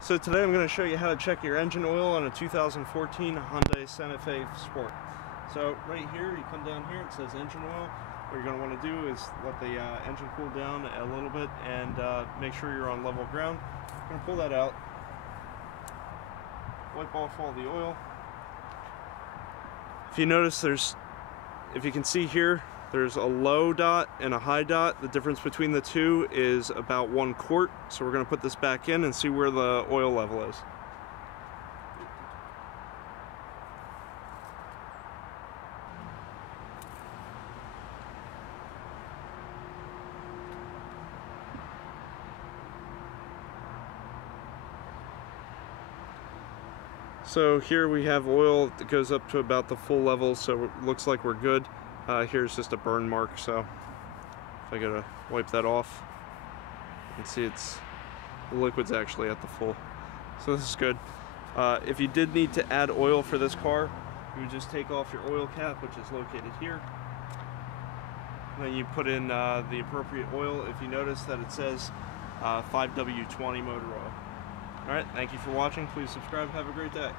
So today I'm going to show you how to check your engine oil on a 2014 Hyundai Santa Fe Sport. So right here, you come down here, it says engine oil. What you're going to want to do is let the engine cool down a little bit and make sure you're on level ground. I'm going to pull that out, wipe off all the oil. If you notice, if you can see here, there's a low dot and a high dot. The difference between the two is about 1 quart. So we're going to put this back in and see where the oil level is. So here we have oil that goes up to about the full level, so it looks like we're good. Here's just a burn mark, so if I go to wipe that off, you can see the liquid's actually at the full. So this is good. If you did need to add oil for this car, you would just take off your oil cap, which is located here. And then you put in the appropriate oil. If you notice that it says 5W20 motor oil. Alright, thank you for watching. Please subscribe. Have a great day.